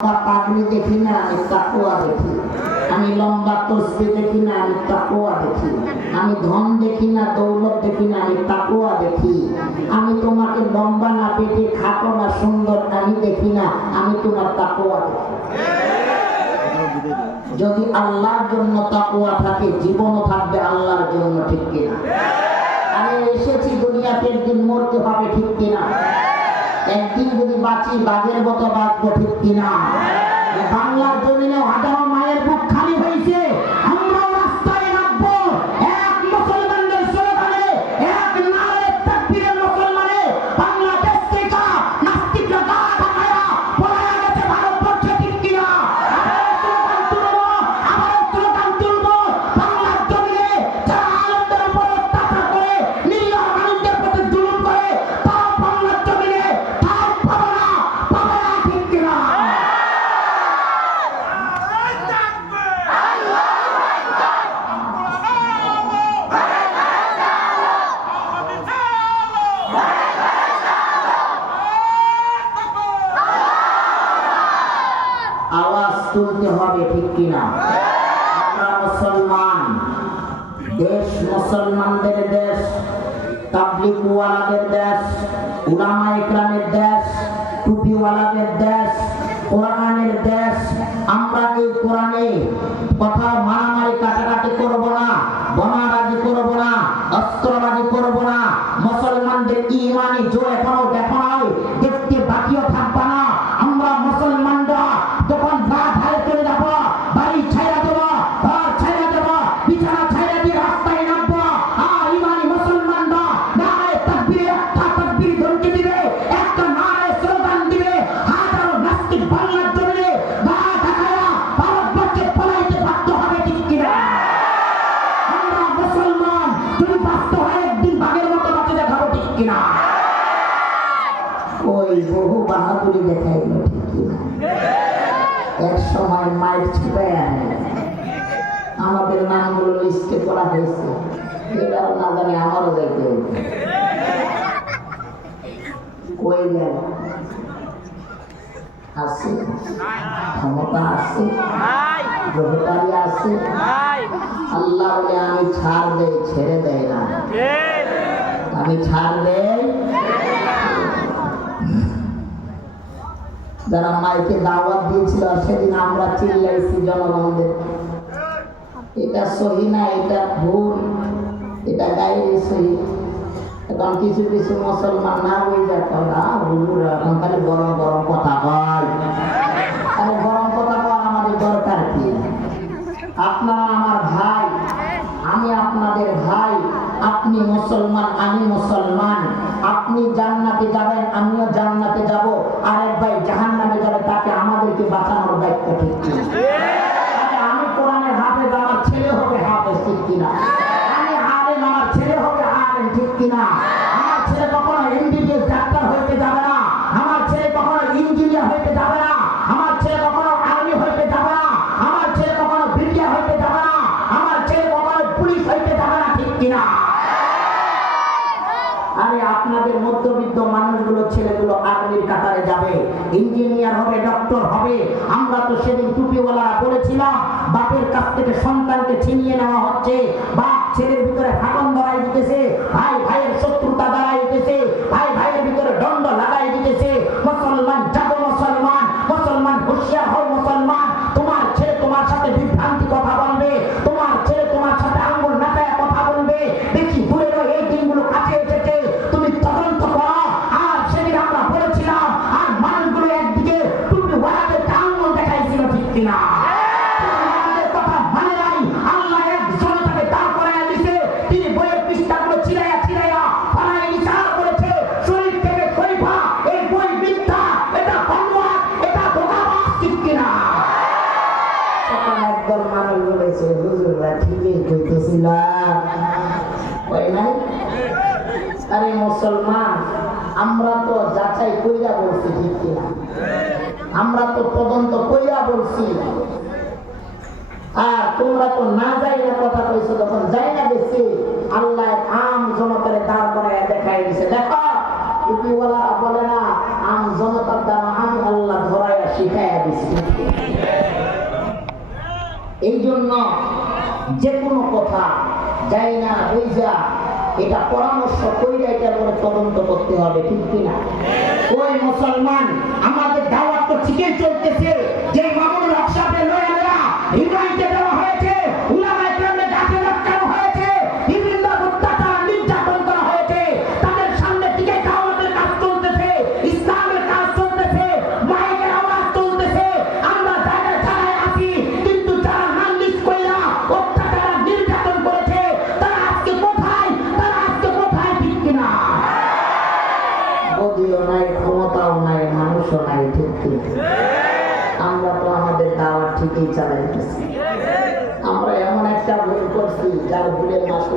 পাগড়ি দেখি না, আমি তাকওয়া দেখি। আমি লম্বা তসবিহ দেখি না, আমি তাকওয়া দেখি। আমি ধন দেখি না, দৌলত দেখি না, আমি তাকওয়া দেখি। আমি তোমাকে লম্বা না পেটে খাটো না সুন্দর আমি দেখি না, আমি তোমার তাকওয়া দেখি। যদি আল্লাহর জন্য তাকওয়া থাকে, জীবনও থাকবে আল্লাহর জন্য, ঠিক কিনা? আমি এসেছি দুনিয়াতে, একদিন মরতে হবে, ঠিক কিনা? একদিন যদি বাঁচি বাঘের মতো বাঁচবো, ঠিক কিনা? বাংলার জমিনে হাজারো মায়ের বুক খালি হয়েছে, আমরাও রাস্তায় নামবো। এক মুসলমানদের স্লোগানে, এক নারে তাকবীরে মুসলমানে বাংলাদেশ থেকে নাস্তিকরা গা ঢাকায়া পলায়া গেছে ভারতবর্ষে, ঠিক কিনা? আবার স্লোগান তুলবো, বাংলার জমিনে যারা আলেমদের উপর অত্যাচার করে, নিরীহ মানুষদের প্রতি জুলুম করে, তারা বাংলার জমিনে ঠাঁই পাবে না, ঠিক কিনা? আওয়াজ তুলতে হবে, ঠিক কিনা? আমরা মুসলমান, দেশ মুসলমানদের দেশ, তাবলীগওয়ালাদের দেশ, উলামা ইকরামের দেশ, টুপিওয়ালাদের দেশ, কোরআনের দেশ। আমরা এই কোরআনে কথা মারামারি কাটাকাটি করব না, বোমাবাজি করব না, অস্ত্রবাজি করব না। মুসলমানদের ঈমানি জোর এখনো দেখো নাই, দেখতে বাকিও থাকবে না। আমরা মুসলমানরা যখন রাত হারে চলে যাব, বাড়ি ছাইড়া দেব, ঘর ছাইড়া দেব, বিছানা ছাইড়া দিয়ে রাস্তায় নামবো, আর ঈমানি মুসলমানরা নারায়ে তাকবীরে একটা তাকবীর ধমকি দিবে, একটা নারায়ে স্লোগান দিবে। হাজারো নাস্তিক বাংলার জমিনে গা ঢাকায়া ভারতবর্ষে পলাইতে বাধ্য হবে, ঠিক কিনা? আমরা মুসলমান, যদি বাধ্য হয় একদিন বাঘের মতো বাঁচে দেখাবো, ঠিক কিনা? ওই বহু বাহাদুরি দেখাইল, ঠিক কিনা? এক সময় মাইক ছিপায় আনে, আমাদের নামগুলো লিস্টে করা হয়েছে, এটাও না জানি আমারও যাইতে হবে। কই গেল? আছে ক্ষমতা, আছে গ্রহতারি, আছে। আল্লাহ বলে আমি ছাড় দেই, ছেড়ে দেয় না। আমি ছাড় দেই। যারা মাইকে দাওয়াত দিয়েছিল সেদিন আমরা চিল্লাইছি জনগণদের, এটা সহি না, এটা ভুল, এটা গাইরে সহি। এখন কিছু কিছু মুসলমান না হয়ে যায়, এখন খালি গরম গরম কথা কয়। আরে গরম কথা কয় আমাদের দরকার কি? আপনারা আমার ভাই, আমি আপনাদের ভাই। আপনি মুসলমান, আমি মুসলমান। আপনি জান্নাতে যাবেন, আমিও জান্নাতে যাব। আরেক ভাই জাহান্নামে যাবে, তাকে আমাদেরকে বাঁচানোর দায়িত্ব, ঠিক কিনা? আমি কোরআনের হাফেজ, আমার ছেলে হবে হাফেজ, ঠিক কিনা? আমি আলেম, আমার ছেলে হবে আলেম, ঠিক কিনা? আমার ছেলে কখনো এমবিবিএস ডাক্তার হইতে যাবে না, আমার ছেলে কখনো ইঞ্জিনিয়ার হইতে যাবে না, আমার ছেলে কখনো আর্মি হইতে যাবে না, আমার ছেলে কখনো বিডিআর হইতে যাবে না, আমার ছেলে কখনো পুলিশ হইতে যাবে না, ঠিক কিনা? আরে আপনাদের মধ্যবিত্ত মানুষগুলো, ছেলেগুলো আর্মির কাতারে যাবে, ইঞ্জিনিয়ার হবে, ডক্টর হবে। আমরা তো সেদিন টুপিওয়ালা বলেছিলাম, বাপের কাছ থেকে সন্তানকে ছিনিয়ে নেওয়া হচ্ছে, বাপ ছেলের ভিতরে ফাটন ধরাই দিতেছে, ভাই ভাইয়ের শত্রুতা দাঁড়াই দিতেছে, ভাই ভাইয়ের ভিতরে দণ্ড লাগাই দিতেছে। মুসলমান যাবো, মুসলমান, মুসলমান হুঁশিয়ার হও, মুসলমান। তোমার ছেলে তোমার সাথে বিভ্রান্তি কথা বলবে, তোমার ছেলে তোমার সাথে আঙ্গুল নাচায় কথা বলবে। বেশি দূরে নয়, এই দিনগুলো কাছে এসেছে, তুমি তদন্ত করো। আর সেদিন আমরা বলেছিলাম, আর মানুষগুলো একদিকে টুপিওয়ালাদের আঙ্গুল দেখাইছিল, ঠিক কিনা? আমাদের কথা মানে নাই। আল্লাহ এক জনতাকে দাঁড় করাইয়া দিছে, তিনি বইয়ের পৃষ্ঠাগুলো চিরাইয়া চিরাইয়া ফলায় নিচার করেছে। শরীর থেকে খলিফা, এই বই মিথ্যা, এটা বানোয়াট, এটা ধোঁকাবাজ, ঠিক কিনা? তখন একদল মানুষ বলেছে, হুজুররা ঠিকই কইতেছিল, কই নাই? আরে মুসলমান, আমরা তো যাচাই কইরা বলছি, ঠিক কিনা? আমরা তো তদন্ত কইরা বলছি। আর তোমরা তো না যাই না কথা কইছো, তখন যাই না দেখছি আল্লাহ আম জনতারে দাঁড় করায় দেখাই দিছে। দেখো টুপিওয়ালা বলে না আম জনতার দ্বারা আমি আল্লাহ ধরাইয়া শিখাইয়া দিচ্ছি। এই জন্য যে কোনো কথা যাই না হয়ে যা, এটা পরামর্শ কইরা এটার পরে তদন্ত করতে হবে, ঠিক কিনা? ওই মুসলমান, আমাদের দাওয়াত তো ঠিকই চলতেছে। যে মামুনুল হক সাহেবের লয়া রিমান্ডে দেওয়া হয়েছে, উলামায়ে কেরামের গাছে লটকানো হয়েছে, বিভিন্ন অত্যাচার নির্যাতন করা হয়েছে, তাদের সামনে থেকে দাওয়াতের কাজ চলতেছে, ইসলামের কাজ চলতেছে, মাইকের আওয়াজ চলতেছে। আমরা জায়গায় জায়গায় আছি, কিন্তু যারা নালিশ কইরা অত্যাচার নির্যাতন করেছে তারা আজকে কোথায়? তারা আজকে কোথায়, ঠিক কিনা? বদিও নাই, ক্ষমতাও নাই, মানুষও নাই, ঠিক কিনা? আমরা তো আমাদের দাওয়াত ঠিকই চালাইতেছি। আমরা এমন একটা ভুল করছি যার ভুলের মাসুল